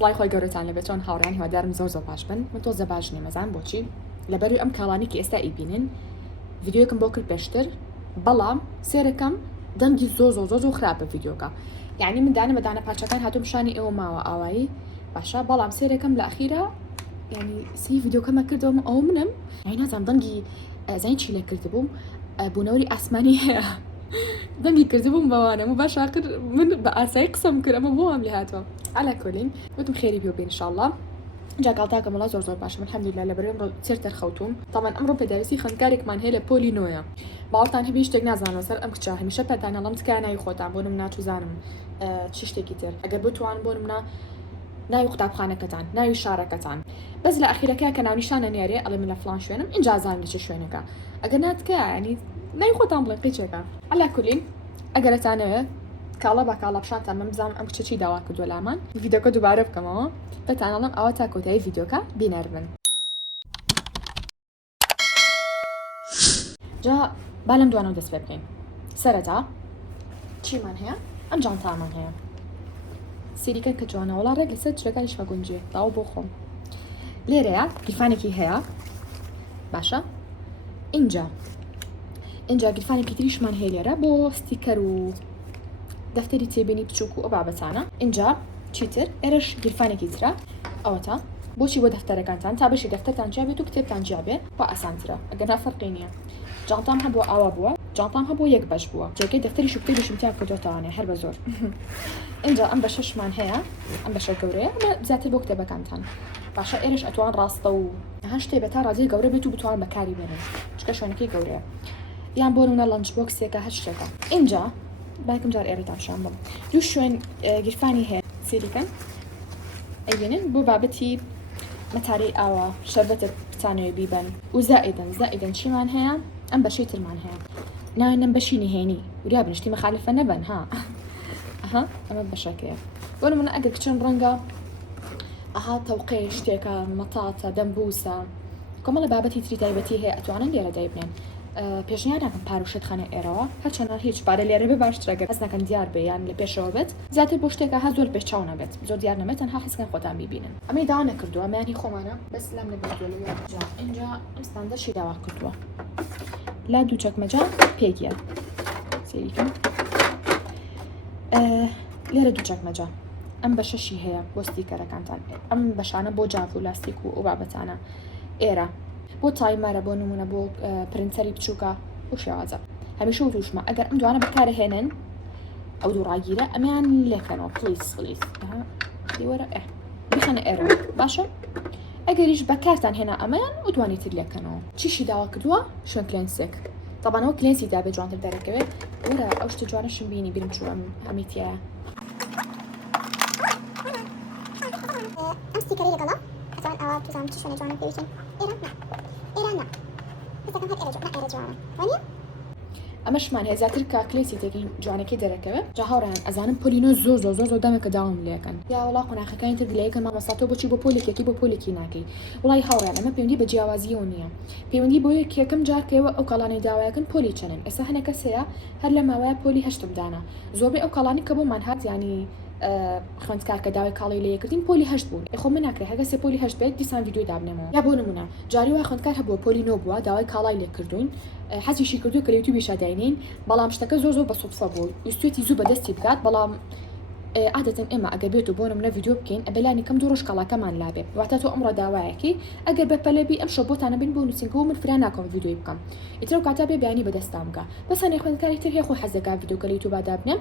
سڵای خۆی گەورەتان لەبێت چۆن هاوڕیان هیوادارم زۆر باش بن من تۆ زەباش نێمەزان بۆچی لەبەروی ئەم کاڵانی کە ئێستا ئیبینن ڤیدیۆکم بۆ کرد پێشتر بەڵام سێرەکەم دەنگی زۆر خراپە ڤیدیۆکە یعنی من دانە بەدانە پارچەکان هاتووم شانی ئێوە ماوە ئاوایی باشە بەڵام سێرەکەم لە ئەخیرە یعنی سی ڤیدیۆکەمە کردەوە ئەو منم یعنی نازانم دەنگی زین چی لێ کرد بووم بوونەوەری ئاسمانی هەیە دەنگی کردبووم بەوانە و باش آخر من بە ئاسایی قسەم کرد ئەمە بۆ ئەم لێ هاتووە على كلين وتم خيري بيو بين ان شاء الله جا قالتاكم والله زور باش الحمد لله لبريم سرت الخوتوم طبعا امرو بدايسي خنكارك مان هيلا بولينويا باورتان هبيش تقنازان سر ام كتشاه مش بتانا لمت كان اي خوت عم بونم ناتو زانم تشتي كتير اجبتو عن بونمنا ناي وقت بخانه كتان ناي شاركتان بس لا اخيرا كان نشانه نيري على من فلان شوينم انجازان لش شوينكا اجنات كا يعني ناي خوت عم بلقيتشكا على كلين اجرت انا کاڵە بە کاڵە بشانتان من بزانم ئەم کچە چی داوا کردووە لامان ڤیدیۆکە دووبارە بکەمەوە بەتانەڵم ئەوە تا کۆتایی ڤیدیۆکە بینەربن جا با لەم دوانەوە دەست پێ بکەین سەرەتا چیمان هەیە ئەم جانتامان هەیە سیریکە کە جوانە وەڵا ڕێک لەسەر جلەکانیش مەگونجێ داوە بۆ خۆم لێرەیە گیرفانێکی هەیە باشە اینجا گیرفانێکی تریشمان هەیە لێرە بۆ ستیکەر و دفتری تێبینی بچووک و ئەبابەتانە اینجا چیتر ئێرەش گیرفانێکی ترە ئەوەتە بۆچی بۆ دەفتەرەکانتان تا بەشی دەفتەرتان جیابێت و کتێبتان جیابێ بۆ ئاسانترە ئەگەر فەرقی نییە جانتام هەبووە ئاوا بووە جانتام هەبوو یەک بەش بووە جێگەی دەفتەری شوکتێبیشم تیان کردوتەوانێ هەر بە زۆر اینجا ئەم بەشەشمان هەیە ئەم بەشە گەورەیە زیاتر بۆ کتێبەکانتان باشە ئێرەش ئەتوان ڕاستە و هەر شتێ بێت تا ڕازی گەورە بێت و بتوان بەکاری بێنن چکە شوێنەکەی گەورەیە یان بۆ نمونە لەنچ بۆکسێکە هەر شتێکە اینجا باكم جار إيريتان شامبم دوش شوين جرفاني هي سيريكن أينن بو بابتي متاري أوا شربت بتانو بيبن وزائدا شي مان هي أم بشيت المان هي ناوي بشيني هيني وريا بنشتي مخالفة نبن ها أها أما بشاكير وانا من أقل كتشن برنقا أها توقيع شتيكا مطاطا دنبوسا كمال بابتي تري تايبتي هي أتوانا ليرا دايبنين پێشنیار ناکەم پارۆشت خانە ئێرەوە هەرچەنە هیچ پارە لێرە بێ باشترەگە هەست ناکەن دیار بێ یان لە پێشەوە بێت زیاتر بۆ شتێکە هە زۆر پێشچاو نەبێت زۆر دیار نەبێت تەنها حەزکەن خۆتان بیبینن ئەمەی داوا نەکردووە ئەمانی خۆمانە بەس لەم لەبێت اینجا ئەم ستاندەرشی داوا کردووە لا دوو چەکمەجا پێگیە سێریکەم لێرە دوو چەکمەجا ئەم بەشەشی هەیە بۆ ستیکەرەکانتان ئەم بەشانە بۆ جاف و لاستیک و بابەتانە ئێرە بۆ تایمەرە بۆ نمونە بۆ پرنتەری بچووکە و شێوازە هەمیشە و توشمە ئەگەر ئەم دوانە بەکارهێنن ئەو دوو ڕاگیرە ئەمیان لێکەنەوە پلیس دیوەرە بخەنە ئێرە باشە ئەگەریش بەکارتان هێنا ئەمەیان و دوانی تر لێکەنەوە چیشی داوا کردووە شوێن کلێنسێک طبعا ئەو کلێنسی دابێت جوانتر دەرەکەوێت وەرە ئەو شتە جوانەشم بینی بیرم چوو ئەمیتیایە ئەم ستیکەرەی لەگەڵە ئەتوان ئەوە توزانم چی شوێنە جوانە پێویستن ئێران ئێرە جوانە وانە ئەمەشمان هەیە زیاتر کاکلێسی تێکی جوانەکەی دەرەکەوێت جا هاوڕیان ئەزانم پۆلینۆ زۆر دەمەکە داوام لێکەن یا وڵا قۆناغەکانی تر لەیەکە مامەساتۆ بۆچی بۆ پۆلێکێکی بۆ پۆلێکی ناکەی وڵی هاوڕیان ئەمە پەیوەندی بە جیاوازیەوە نییە پەیوەندی بۆ یەکێکم جارکەوە ئەو کاڵانەی داوایەکەن پۆلی چەنن ئێستا هەنە کەس هەیە هەر لە ماوەیە پۆلی هەشت بدانە زۆربەی ئەو کاڵانی کە بۆمان هات ینی خوێندکار کە داوای کاڵی لە یەکردین پۆلی هەشت بوون خۆ من ناکرێت هەگە سێ پۆلی هەشت بێت دیسان ڤیدیۆ دابنێمەوە یا بۆ نمونە جاری وا خوێندکار هەبووە پۆلی نۆ بووە داوای کاڵای لێ کردوین حەزیشی کردو کە یوتیوبی شاداینین بەڵام شتەکە زۆر بە سوودفە بوو ویستێتی زوو بەدەستی بکات بەڵام عادەتەن ئێمە ئەگەر بێت و بۆ نمونە ڤیدیۆ بکەین ئەبلانی کەم دوو ڕۆژ کاڵاکەمان لابێت واتە تۆ ئەمڕۆ داوایەکی ئەگەر بە پەلەبی ئەم شەو بۆتانە بین بۆ نووسینکە و من فران ناکەم ڤیدیۆی بکەم ئیتر ئەو کاتە بێ بیانی بەدەستام بکە بەسانێ خوێندکاری تر هەیە خۆی حەزەکە ڤیدیۆکە لە یوتیوب دابنێم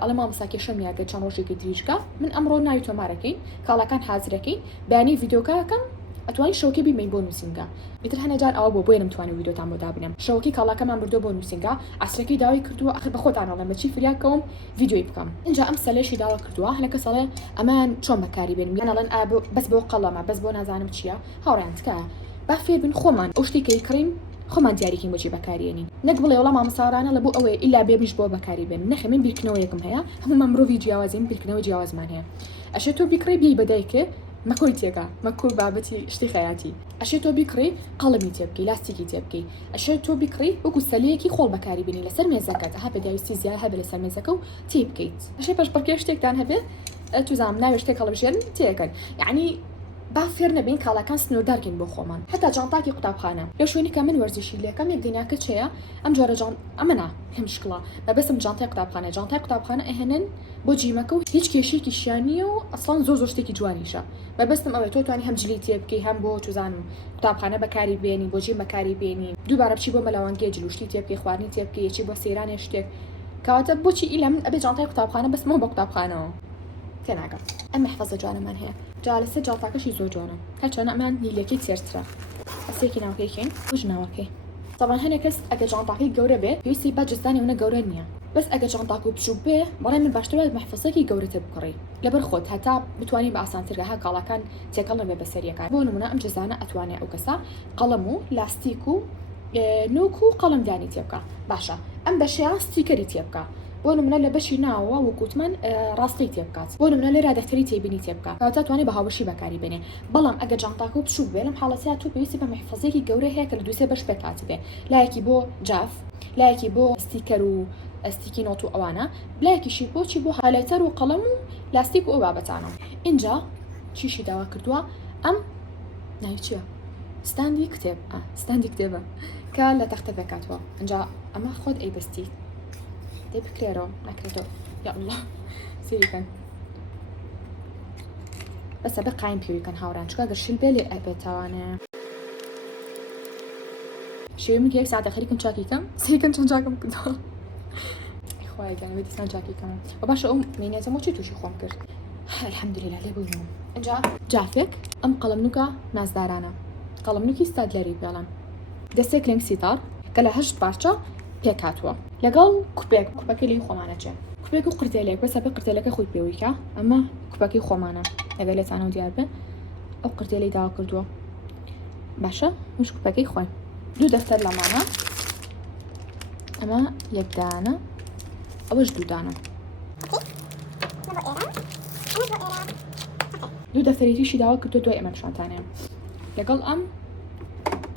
ئەڵە مامۆستا کێشەمیاگە چەند ڕۆژێکی دریشکە من ئەمڕۆ ناوی تۆمارەکەین کاڵاکان حازرەکەین بەیانی ڤیدیۆکەکەم ئەتوانی شەوکە بیمەین بۆ نووسینگە ئیتر هەنەجار ئەوە بۆ بۆیە نەمتوانی ڤیدیۆتان بۆ دابنێم شەوکی کاڵاکەمان بردو بۆ نووسینگە ئاسرەکەی داوای کردووە ئەخر بە خۆتانەڵێم بە چی فریاکەوم ڤیدیۆی بکەم اینجا ئەم سەلێشی داوا کردووە هەنەکە سەڵێ ئەمان چۆن بەکاری بێنم یانەڵەن بەس بۆ قەڵەمە بەس بۆ نازانم چییە هاوڕیان تکایە با فێر بن خۆمان ئەو شتێکی کڕین خۆمان دیاریکەین بۆچی بەکارێنین نەک بڵێ وەڵام مامۆستاوەرانە لە بۆ ئەوەیە ئیلا بێبیش بۆ بەکاری بێن نەخێ من بیرکردنەوە یەکم هەیە هەموو مرۆڤی جیاوازین بیرکردنەوە جیاوازمان هەیە ئەشێ تۆ بیکڕی بیای بەدایکێ مەکۆی تێکە مەکۆ بابەتی شتی خەیاتی ئەشێ تۆ بیکڕی قەڵەمی تێبکەی لاستیکی تێبکەی ئەشێ تۆ بیکڕی وەکو سەلەیەکی خۆڵ بەکاری بینی لەسەر مێزەکەت ها بەداویستی زیاد هەبێ لەسەر مێزەکە و تێ بکەیت ئەشێ پەشپەرکێ شتێکتان هەبێت توزام ناوێشتێک هەڵبژێن تێکن یعنی با فێر نەبین کاڵەکان سنووردارکەین بۆ خۆمان حتا جانتاکی قوتابخانە لە شوێنی کە من وەرزشی لەکەم یەک دیناکە چەیە ئەم جۆرە ئەمەنا هەمشکڵە بەبەسم جانتای قوتابخانە ئەهێنن بۆ جیمەکە و هیچ کێشێکی شیانی و ئەسڵان زۆر شتێکی جوانیشە بەبەستم ئەوەی تۆ توانی هەم جلی تێ بکەی هەم بۆ توزانم قوتابخانە بەکاری بێنی بۆ جیم بەکاری بێنی دووبارە بچی بۆ مەلەوانگەی جلوشتی تێ بکەی خواردنی تێ بکەی یەکی بۆ سەیرانی شتێک کەواتە بۆچی ئیلا من ئەبێ جانتای قوتابخانە بەسمەوە بە قوتابخانەوە تێناگەم ئەم محفەزە جوانەمان هەیە جالسە جانتاکەشی زۆر جوانە هەرچەنە ئەمان نیلەکەی سێرترە ئەسێکی ناوکەیکەین وژ ناوەکەی طبعا هەنێک کەس ئەگە جانتاکەی گەورە بێ پێویستی باجستانی منە گەورە نییە بەس ئەگە جانتاک و بچوو بێ بەڵێ من باشترە محفەزەکی گەورەتر بکڕی لەبەر خۆت هەتا بتوانین بە ئاسانترگەها کاڵەکان تێکەڵ نەبێ بەسەریەکان بۆ نمونە ئەم جزانە ئەتوانێ ئەو کەسە قەڵەم و لاستیک و نوک و قەڵەمدانی تێ بکە باشە ئەم بەشەیە ستیکەری تێ بکە بۆ نمونە لە بەشی ناوە وەکوتمان ڕاستی تێ بکات بۆ نمونە لێرا دەفتەری تێبینی تێ بکات کەواتە توانێت بە هاوبەشی بەکاری بێنێ بەڵام ئەگە جانتاکە و بچوو بێ لەم حاڵەتەیە تۆ پێویستی بە محفەزێکی گەورە هەیە کە لە دووسێ بەش پێکات بێ لایەکی بۆ جاف لایەکی بۆ ستیکەر و ئەستیکی نۆت و ئەوانە لایەکیشی بۆچی بۆ هالەتەر و قەڵەم و لاستیک و ئەو بابەتانە اینجا چیشی داوا کردووە ئەم ناوی چییە ستاندی کتێب ستاندی کتێبە کە لە تەختە پێکاتوە اینجا ئەمە خۆت ئەیبستی دەی بکرێرەوە نەکرێتەوە یا الله سیریکەن بەسە بە قایم پێویکەن هاوران چکە گەشل بێ لێ ئەبێتوانێ شێوی من یەک ساعتە خەریکم چاکیکەم سیریکەن چەند چاکم کردەوە خۆی گەنەوەی دیسان چاکیکەم و باشە ئەو مینێتە مۆچی تووشی خۆم کرد الحەمدولێلا لێ بووینەوە اینجا جافێک ئەم قەڵەمنووکە نازدارانە قەڵەمنووکی ستادلەری پێڵەن دەستێک لەنگ سیتار کە لە 8 پارچە پێکاتوە لەگەڵ کوپەکەی لی خۆمانەچێ کوپێک و قرتێلێک بەسە بە قرتێلەکە خۆی پێویکە ئەمە کوپەکەی خۆمانە لەگەڵ لێتانەوە دیار بێ ئەو قرتێلی داوا کردووە باشە مش کوپەکەی خۆی دوو دەفتەر لەمانە ئەمە یەکدانە ئەوەش دوودانە دوو دەفتەریشی داوا کردو دوای ئەمە شانتانەیە لەگەڵ ئەم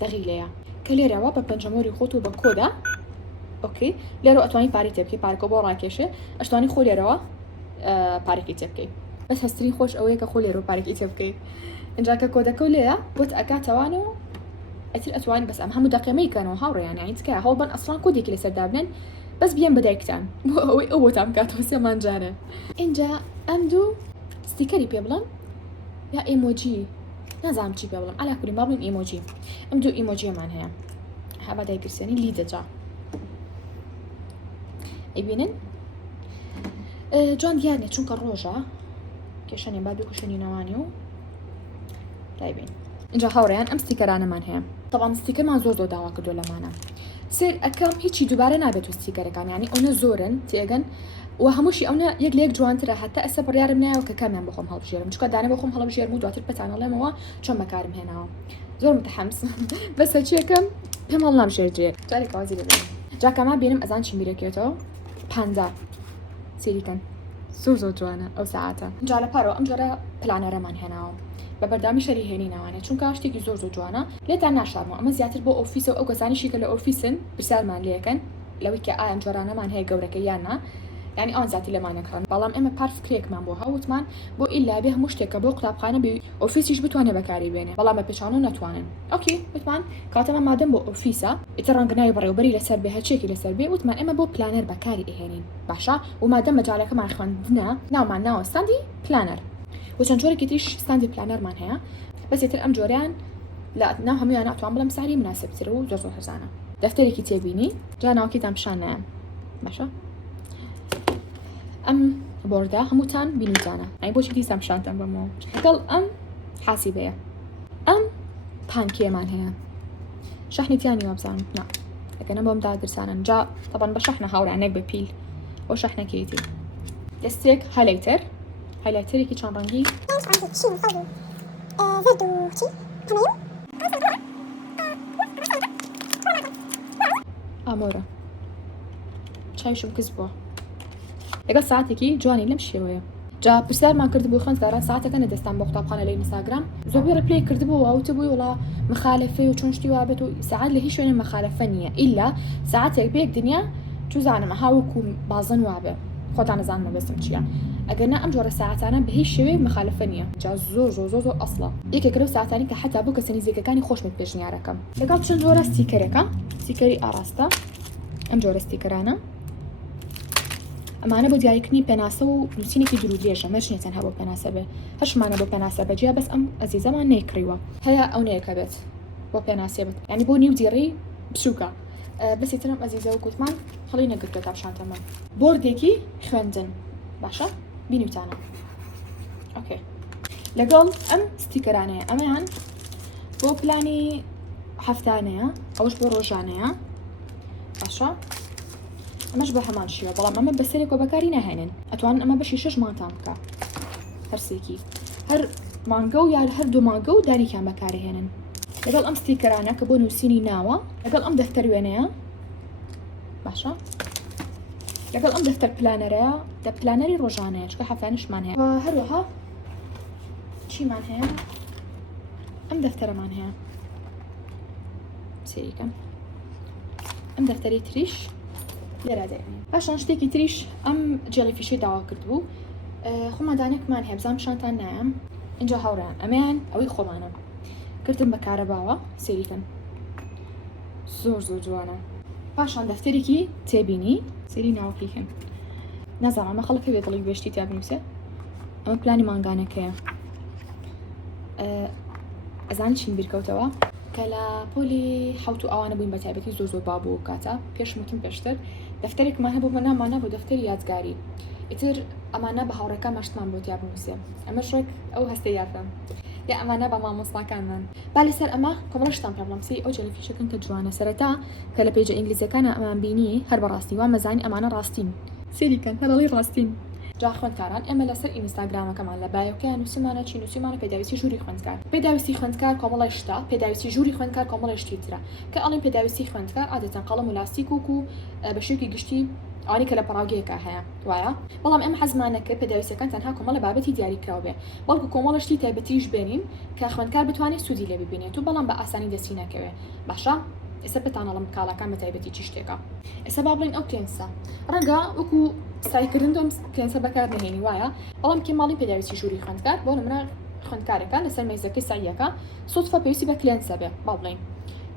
دەغیلەیە کە لێرەوە بە پەنجەمۆری خۆت و بە کۆدا ئۆکەی لێرە ئەتوانی پاری تێ بکەی پارکە بۆ ڕاکێشێ ئەشتوانی خۆ لێرەوە پارێکی تێ بکەی بەس هەسترین خۆش ئەوەیە کە خۆ لێرە پارێکی تێ بکەی اینجا کە کۆدەکە و لێیە بۆت ئەکاتەوان و ئەتر ئەتوانی بەس ئەم هەموو دەقەمەیکەنەوە هاوڕێیان یانی تکە هەڵبەن ئەسڵان کۆدێکی لەسەر دابنێن بەس بیان بەدایکتان بۆ ئەوەی ئەو بۆتان بکاتەوە سێمانجارە اینجا ئەم دوو ستیکەری پێ بڵم یا ئێمۆجی نازانم چی پێ بڵم ئالا کوری با بڵین ئێمۆجی ئەم دوو ئێمۆجیەمان هەیە هەبا دایکرسێنی لیدەجا ئەبینن جوان دیارنێ چونکە ڕۆژە کێشەنێ با دوو کوشتنی نەوانی و دایبین اینجا هاوڕێیان ئەم ستیکەرانەمان هەیە طبعا ستیکەرمان زۆر داوا کردو لەمانە سێر ئەەکەم هیچی دووبارە نابێت و ستیکەرەکان یانی ئەوە زۆرن تێگەن و هەمووشی ئەوە یەک لێک جوانترە هەتا ئەسە بڕیارم نایەوە کە کامیان بخۆم هەڵبژێرم چکە دانە بخۆم هەڵبژێرم و دواتر بەتانەڵێمەوە چۆن بەکارم هێناوە زۆر متحەمس بەسە چیەکەم پێم هەڵ نامژێرجێ جارێک ئازی لەبێن جاکەما بینم ئەزان چی میرەکێتەوە پانزا سیریکەن زۆر جوانە ئەو ساعتە جا لە پارەوە ئەم جۆرە پلانەرەمان هێناوە بە بەردامی شەری هێنی ناوانێ چونکە شتێکی زۆر جوانە لێتان ناشارمەوە ئەمە زیاتر بۆ ئۆفیسە و ئەو کەسانیشی کە لە ئۆفیسن پرسیارمان لێەکەن لەوەی کە ئایا ئەم جۆرانەمان هەیە گەورەکە یاننا یعنی ئەوان زیاتی لەمانەکڕن بەڵام ئێمە پارفکرێکمان بۆ هەوتمان بۆ ئیلا بێ هەموو شتێکە بۆ قوتابخانە بێ ئۆفیسیش بتوانێت بەکاری بێنێ بەڵام بە پێچانە ناتوانن ئۆکی وتمان کاتەمە مادەم بۆ ئۆفیسە ئیتر ڕەنگەناوی بەڕێوبەری لەسەر بێ هەرچێکی لەسەر بێ وتمان ئێمە بۆ پلانەر بەکاری ئەهێنین باشە و مادەم مەجالەکەمان خوێندنە ناومان ناوە ستاندی پلانەر و چەند جۆرێکی تریش ستاندی پلانەرمان هەیە بەس ئیتر ئەم جۆریان لە ناو هەمویان ناتوان بڵم ساری مناسبتر و زۆر هەرزانە دەفتەرێکی تێبینی جا ناوکی تامشان نایە باشە ئەم بۆردا هەمووتان بینوتانە ئەی بۆچی دیسم شانتان بەمەوە لەگەڵ ئەم حاسیبەیە ئەم پانکێمان هەیە شەحنێتیانی وابزانم نا ئەگەنە بۆم داگرسانن جا طبعا بە شەحنە هاوڕانێک بە پیل ئەو شەحنەکەیەتی دەستێک هەلایتەرێکی چەند ڕەنگی ئامۆرە چایشم کەس بووە لەگە ساعتێکی جوانی لەم شێوەیە جا پرسیارمان کردبوو خوێندداران ساعتەکە نەدەستان بۆ قوتابخانە لە ئینستاگرام زۆربەی ڕپلەی کردبوو ئەوتە بووی وڵا مخالفەی و چۆن شتی وابێت و ساعت لە هیچ شوێنە مەخالفە نییە ئیلا ساعتێک بەیەک دنیا توزانم هاوکو بازن وابێ خۆتان نەزانمە بەسم چییە ئەگەرنا ئەم جۆرە ساعتانە بە هیچ شێوەیە مخالفە نییە جا زۆر ئەسڵە یەکێکە لەو ساعتانی کە حتا بۆ کەسە نزیکەکانی خۆشمت پێشنیارەکەم لەگەڵ چەند جۆرە ستیکەرێکە ستیکەری ئاراستە ئەم جۆرە ستیکەرانە ئەمانە بۆ دیاریکردنی پێناسە و نووسینێکی درودێژە مەرجنێت تەنها بۆ پێناسە بێ هەشمانە بۆ پێناسە بەجیا بەس ئەم ئەزیزەمان نەیکڕیوە هەیە ئەو نەیەکە بێت بۆ پێناسێ بێت ینی بۆ نیو دیڕی بچووکە بەسی ترم ئەزیزە و کوتمان هەڵی نەگرتوە تاپشانتەمە بۆردێکی خوێندن باشە بینیوتانە ئۆکێ لەگەڵ ئەم ستیکەرانەیە ئەمەیان بۆ پلانی هەفتانەیە ئەوش بۆ ڕۆژانەیە باشە ئەمەش بە هەمان شیوە بەڵام ئەمە بەسەرێک و بەکاری ناهێنن ئەتوانن ئەمە بەشی 6 مانگتان بکە هەرسێکی هەر مانگە و یان هەر دوو مانگە و دانێکیان بەکارهێنن لەگەڵ ئەم ستیکەرانە کە بۆ نووسینی ناوە لەگەڵ ئەم دەفتەر وێنەیە باشە لەگەڵ ئەم دەفتەر پلانەرەیە دە پلانەری ڕۆژانەیە چکە هەفتانشمان هەیە هەروەها چیمان هەیە ئەم دەفتەرەمان هەیە سێریکەم ئەم دەفتەری تریش لێرە دەێنێ باشان شتێکی تریش ئەم جێلیفیشەی داوا کردبوو خۆمان دانێکمان هەیە بزانم شانتان نایەم اینجا هاوڕیان ئەمەیان ئەوەی خۆمانە کردم بە کارەباوە سێریکەن زۆر جوانە پاشان دەفتەرێکی تێبینی سێری ناوەکەیکەن نازانم ئەمە خەڵکە بێ دڵی گوێشتی تا بنووسێ ئەمە پلانی مانگانەکەیە ئەزانی چین بیرکەوتەوە کە لە پۆلی حوت و ئەوانە بووین بە تایبەتی زۆر بابوو کاتە پێشمتون پێشتر دەفتەرێکمان هەبوو بە نامانە بۆ دەفتەری یادگاری ئیتر ئەمانە بە هاوڕێکان مەشتمان بۆ تیا بنووسێ ئەمە شێک ئەو هەستەی یافم یا ئەمانە بە مامۆستاکانمان با لەسەر ئەمە کۆمەڵشتان پێڵامسی ئەو جەلیفیشەکەن کە جوانە سەرەتا کە لە پێیجە ئینگلیزیەکانە ئەمان بینی هەر بەڕاستی وا مەزانی ئەمانە ڕاستین سێریکەن هەڵی ڕاستین جا خوێندکاران ئێمە لەسەر ئینستاگرامەکەمان لە بایۆکەیان نووسمانە چی نووسیمانە پێداویستی ژووری خوێندکار پێداویستی خوێندکار کۆمەڵی شتە پێداویستی ژووری خوێندکار کۆمەڵی شتی ترە کە ئەڵین پێداویستی خوێندکار عادەتەن قەڵەم و لاستیک و بە شێوکی گشتی ئەوانی کە لە پەراوگەیەکە هەیە وایە بەڵام ئەم حەزمانەکە پێداویستەکان تەنها کۆمەڵە بابەتی دیاریکراو بێ بەڵکو کۆمەڵشتی تایبەتیش بێنین کە خوێندکار بتوانێت سوودی لێ ببینێت و بەڵام بە ئاسانی دەستی نەکەوێ باشە ئێستا بتانەڵم کاڵەکان بە تایبەتی چی شتێکە ئێستا با بڵین ئەو کلێنسە ڕەنگە وەکو سایکردن دۆم کلێنسە بەکار نهێنی وایە بەڵام کێ ماڵی پێداویستی ژووری خوێندکار بۆ نمونە خوێندکارەکان لەسەر مێزەکەی ساییەکە سوودفە پێویستی بە کلێنسە بێ با بڵین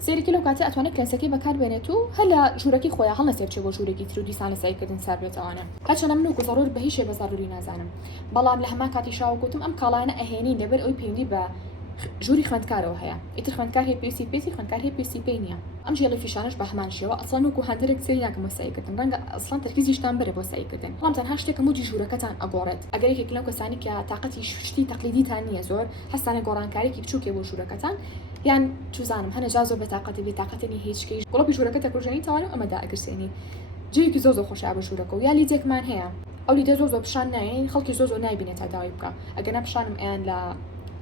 سێرەکی لەو کاتە ئەتوانێت کلێنسەکەی بەکار بێنێت و هەر لە ژوورەکەی خۆیان هەڵ نەسێ بچێت بۆ ژوورێکی تر و دیسان لە سایکردن سار بێتەوانە هەرچەندە من وەکو زەڕور بە هیچ شێوە زەڕوری نازانم بەڵام لە هەمان کاتی شاو گوتم ئەم کاڵانە ئەهێنین لەبەر ئەوی پەیوەندی بە ژووری خوێندکارەوە هەیە ئیتر خوێندکار هەیە پێویستی خوێندکار هەیە پێویستی پێی نییە ئەم جێلیفیشانش بە هەمان شێوە ئەسڵان وەکو هەندێک سێری ناکەم بۆ سایکردن ڕەنگە ئەسڵان تەرکیزیشتان بەرێ بۆ سایکردن بەڵام تەنها شتێکە موجی ژوورەکەتان ئەگۆڕێت ئەگەر یەکێک لەو کەسانی کە تااقەتی شتی تەقلیدیتان نییە زۆر هەستانە گۆڕانکارێکی بچووکێ بۆ ژوورەکەتان یان چوزانم هەنە جا زۆر بەتاقەتی بێتاقەتی هیچکەی گوڵەپی ژوورەکە تەکڕژێنی تاوانم ئەمەدا ئەگرسێنی جێیەکی زۆر خۆشا بە ژوورەکە و یا لیجێکمان هەیە ئەو لیدە زۆر پیشان نایین خەڵکی زۆر نایبینێت تا داوای بکە ئەگەر پیشانم ئەیان لە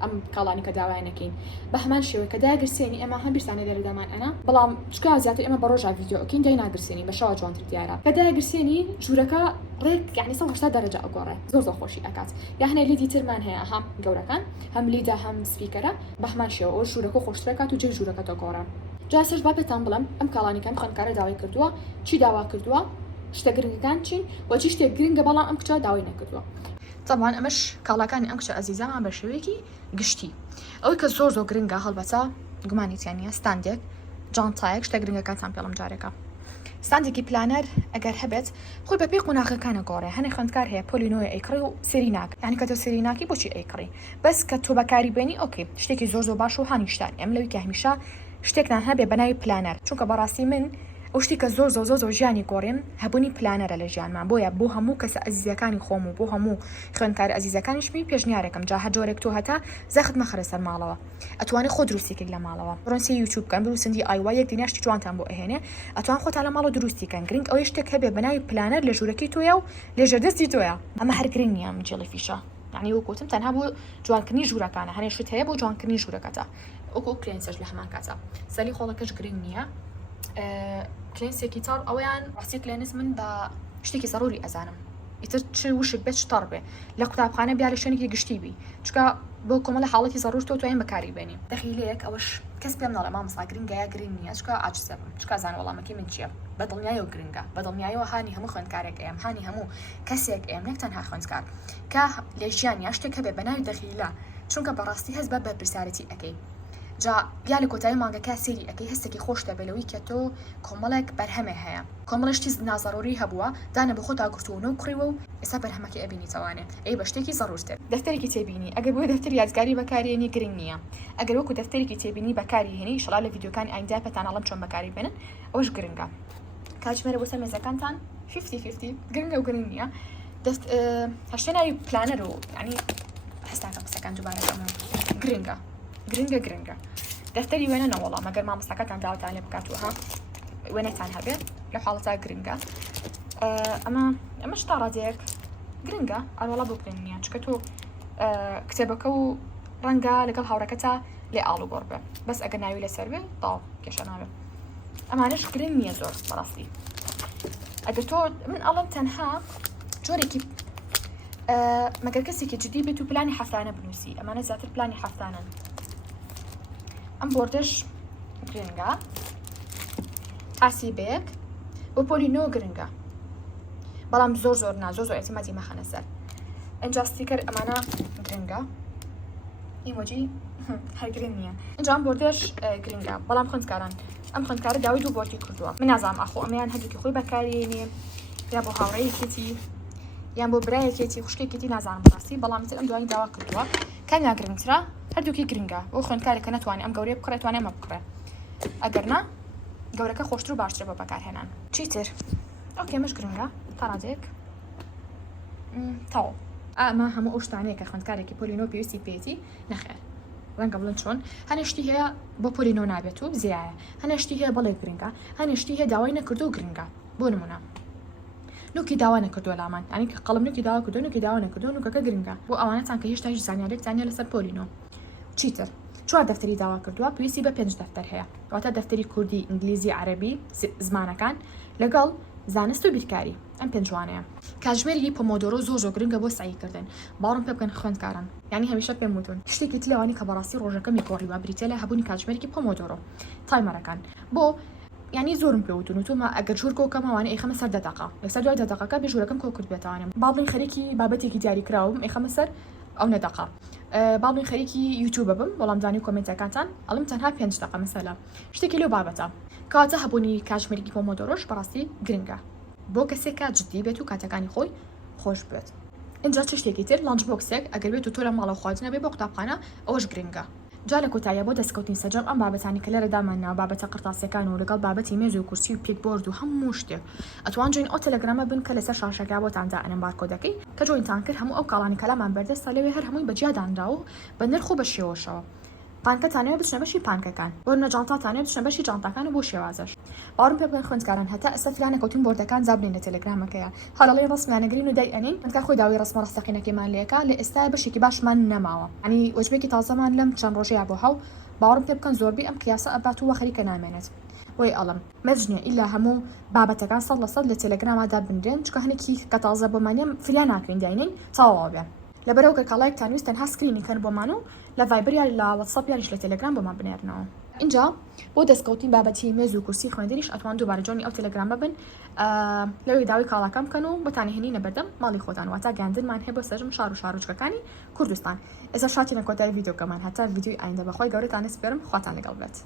ئەم کاڵانی کە داوایانەکەین بە هەمان شێوە کە داگرسێنی ئەمە هەم بیرسانە لێرەدامان ئەنا بەڵام چکا زیاتر ئەمە بە ڕۆژا ڤیدیۆکەین دای ناگرسێنی بە شەوا جوانتر دیارە کە داگرسێنی ژوورەکە ڕێک یعنی 180 دەرەجە ئەگۆڕێ زۆر خۆشی ئەکات یا هەنێ لیدی ترمان هەیە هەم گەورەکان هەم لیدا هەم سپیکەرە بە هەمان شێوە ئەو ژوورەکە خۆشترەکات و جێ ژوورەکە تۆگۆڕە جاسەش با پێتان بڵم ئەم کاڵانیکان خوێندکارە داوای کردووە چی داوا کردووە شتە گرنگەکان چین وەچی شتێک گرنگە بەڵام ئەم کچە داوای نەکردووە طبعا ئەمەش کاڵەکانی ئەم کچە ئەزیزەمان بە شێوەیەکی گشتی ئەوەی کە زۆر گرنگە هەڵبەتە گومانیتیان نیە ستاندێک جانتایەک شتە گرنگەکانتان پێڵم جارێکە ستاندێکی پلانەر ئەگەر هەبێت خۆی بەپێی قۆناغەکانە گۆڕێ هەنێ خوێندکار هەیە پۆلینۆی ئەیکڕی و سێری ناک یعنی کە تۆ سێری ناکی بۆچی ئەیکڕی بەس کە تۆ بەکاری بێنی ئۆکێ شتێکی زۆر باش و هانیشتان ئەم لەوی کە هەمیشە شتێکتان هەبێ بەناوی پلانەر چونکە بەڕاستی من ئەو شتی کە زۆر ژیانی گۆڕێم هەبوونی پلانەرە لە ژیانمان بۆیە بۆ هەموو کەسە ئەزیزەکانی خۆم و بۆ هەموو خوێندکار ئەزیزەکانیشمی پێشنیارێکم جا هە جۆرێک تۆ هەتا زەخت مەخرە سەر ماڵەوە ئەتوانێت خۆ دروستیکەی لە ماڵەوە بڕۆنسی یوتیوب کەن بروسندی ئایوا یەک دیناشتی جوانتان بۆ ئەهێنێ ئەتوان خۆتان لە ماڵەوە دروستیکەن گرنگ ئەوەی شتێک هەبێ بەناوی پلانەر لە ژوورەکەی تۆیە و لێژە دەستی تۆیە ئەمە هەر گرنگ نییە جێلیفیشە یعنی وەکوتم تەنها بۆ جوانکردنی ژوورەکانە هەنێ شت هەیە بۆ جوانکردنی ژوورەکەتە وەکو کلێنسەش لە هەمان کاتە سەلی خۆڵەکەش گرنگ نییە کلێنسێکی تاڵ ئەویان ڕاستی کلێنس من بە شتێکی زەڕوری ئەزانم ئیتر چ وشک بێت شتەڕ بێ لە قوتابخانە بیا لە شوێنێکی گشتی بی چکە بۆ کۆمەڵە حاڵەتی زەڕور تۆ توانین بەکاری بێنی دەخیلەیەک ئەوەش کەس پێم ناڵێ مامۆستا گرنگە گرنگ نییە چکە ئاجزە بم چکە زان وەڵامەکەی من چییە بەدڵنیایەوە گرنگە بەدڵنیایەوە هانی هەموو خوێندکارێک ئێم هانی هەموو کەسێک ئێم نەک تەنها خوێندکار کە لە ژیانیا شتێک هەبێ بە ناوی دەخیلە چونکە بەڕاستی هەست بە بەرپرسارەتی ئەەکەی جا یا لە کۆتایی مانگەکە سێری ئەەکەی هەستێکی خۆش دەبێتەوەی کە تۆ کۆمەڵێک بەرهەمێ هەیە کۆمەڵشتی نازەڕۆری هەبووە دانە بە خۆتا گرتوونە و کڕیوە و ئێستا بەرهەمەکە ئەبینیتەوانێ ئەی بە شتێکی زەڕورتر دەفتەرێکی تێبینی ئەگەر بۆ دەفتەر یادگاری بەکارێنی گرنگ نییە ئەگەر وەکو دەفتەرێکی تێبینی بەکاری هێنی شڵا لە ڤیدیۆکانی ئایندا پێتانەڵم چۆن بەکاری بێنن ئەوش گرنگە کاتژمێرە بۆ سەر مێزەکانتان 50-50 گرنگە و گرنگ نییە هەشتێ ناوی پلانەر و ینی هەستاکە قسەکان دووبارەکەمە گرنگە دەفتەری وێنە وەڵام مەگەر مامۆستاکەتان داواتان لێ بکاتوها وێنەتان هەبێت لە حاڵەتا گرنگە ئەمە شتا ڕادێک گرنگە ئەوەڵا بۆ گرنگ نییە چکە تۆ کتێبەکە و ڕەنگە لەگەڵ هاوڕەکەتا لێ ئاڵو گۆڕ بێ بەس ئەگەر ناوی لەسەر بێ تاو کێشە ناوێت ئەمانش گرنگ نییە زۆر بەڕاستی ئەگەر تۆ من ئەڵم تەنها جۆرێکی مەگەر کەسێکی جدی بێت و پلانی هەفتانە بنووسی ئەمانە زیاتر پلانی هەفتانن ئەم بۆردەش گرنگە حاسیبێک بۆ پۆلینۆ گرنگە بەڵام زۆر ئێتیمادی مەخەنە سەر ئەنجا ستیکەر ئەمانە گرنگە ئیمۆجی هەر گرنگ نییە ئەنجا ئەم بۆردەش گرنگە بەڵام خوێندکاران ئەم خوێندکارە داوای دوو بۆردی کردووە من نازانم ئەخۆ ئەمەیان هەردووکی خۆی بەکارێنێ یا بۆ هاوڕێیەکێتی یان بۆ برایەکێتی خوشکێکێتی نازانم بەڕاستی بەڵام ئەم دوای داوا کردووە کامیان گرنگترە هەردووکی گرنگە بۆ خوێندکارێکە نەتوانێت ئەم گەورەی بکڕێت توانێت ئەمە بکڕێت ئەگەر نا گەورەکە خۆشتر و باشترە بۆ بەکارهێنان چیتر ئۆکێ مەش گرنگە تا ڕادێک تاو ئەمە هەموو ئەو شتانەیە کە خوێندکارێکی پۆلینۆ پێویستی پێێتی نەخێر ڕەنگە بڵێن چۆن هەنێشتی هەیە بۆ پۆلینۆ نابێت و زیایە هەنێشتی هەیە بەڵێ گرنگە هەنێشتی هەیە داوای نەکردو و گرنگە بۆ نمونە نوکی داوا نەکردووە لامان ئەنی کە قەڵم نوکی داوا کردو نوکی داوا نەکردو نوکەکە گرنگە بۆ ئەوانەتان کە هێشتا هیچ زانیارێک زانیار لەسەر پۆلینۆ چیتر چوار دەفتەری داوا کردووە پێویستی بە 5 دەفتەر هەیە واتە دەفتەری کوردی ئینگلیزی عەرەبی زمانەکان لەگەڵ زانست و بیرکاری ئەم پێنجوانەیە کاتژمێری پۆمۆدۆرۆ زۆر گرنگە بۆ سعیکردن باوەڕم پێ بکەن خوێندکاران یعنی هەمیشە پێم وتون شتێکی تلەوانی کە بەڕاستی ڕۆژەکە میگۆڕی بە بریتە لە هەبوونی کاتژمێرێکی پۆمۆدۆرۆ تایمەرەکان بۆ ینی زۆرم پێوتون و تۆمە ئەگەر ژوور کۆکەمەوانە ئەیخەمە سەر دەدەقا لەسەر دوای دەدەقەکە بێ ژوورەکەم کۆ کرد بێتوانم باڵین خەریکی بابەتێکی دیاری کراوم ئەیخەمە سەر ئەو نەدەقا باڵین خەریکی یوتیوبە بم بەڵام زانی کۆمنتەکانتان ئەڵم تەنها 5 دقە مەسەلە شتێکی لەو بابەتە کاتە هەبوونی کاتژمێرێکی پۆمۆدۆرۆش بەڕاستی گرنگە بۆ کەسێکە جدی بێت و کاتەکانی خۆی خۆش بێت اینجا چ شتێکی تر لانچ بۆکسێک ئەگەر بێت و تۆ لە ماڵە خواردنە بێ بۆ قوتابخانە ئەوەش گرنگە جا لە کۆتاییە بۆ دەستکەوتنی سەرجەم ئەم بابەتانی کە لێرە دامانەوە بابەتە قرتاسیەکان و لەگەڵ بابەتی مێز و کورسی و پێکبۆرد و هەموو شتێک ئەتوان جوین ئەو تەلەگرامە بن کە لەسەر شاشەکە بۆتاندا ئەنم بارکۆدەکەی کە جوینتان کرد هەموو ئەو کاڵانی کەلامان بەردەستە لەوێ هەر هەمووی بەجیاداندا و بە نرخ و بە شێوەشەوە پانکەتانەوە بچنە بەشی پانکەکان بۆ نەجانتاتانەوە بچنە بەشی جانتاکان و بۆ شێوازش باوەڕم پێ بکەن خوێندکاران هەتا ئەستا فلانە کەوتون بۆردەکان زابنین لە تەلەگرامەکەیە هەڵەڵەی ڕستمانەگرین و دای ئەنین منکە خۆی داوای ڕسمە ڕستەقینەکەمان لێکا لە ئێستا بەشێکی باشمان نەماوە ئەنی وەجبێکی تازەمان لەم چەند ڕۆژەیە بۆ هەو باوەڕم پێ بکەن زۆربەی ئەم قیاسە ئەبات و وەخەریکە نامێنێت وەی ئەڵم مەجنیە ئیلا هەموو بابەتەکان 100% لە تەلەگرامادا بنرێن چکە هەنێکی کە تازە بۆمانە فریان ناکەین داینەی تەواو بێ لەبەرەوە کە کاڵایەکتان ویست تەنها سکرینی کەن بۆمان و لە ڤایبەر یا لە واتساپ یانیش لە تەلەگرام بۆمان بنێرنەوە اینجا بۆ دەستکەوتنی بابەتی مێز و کورسی خوێندنیش ئەتوان دووبارە جۆنی ئەو تەلەگرامە بن لەوەی داوای کاڵاکەم بکەن و بەتانهێنینە بەردەم ماڵی خۆتان واتە گاندنمان هەیە بۆ سەرم شار و شارۆچکەکانی کوردستان ئێستا شاتینە کۆتای ڤیدیۆکەمان هەتا ڤیدیۆی ئایندا بەخۆی گەورەتان سپێرم خواتان لەگەڵ بێت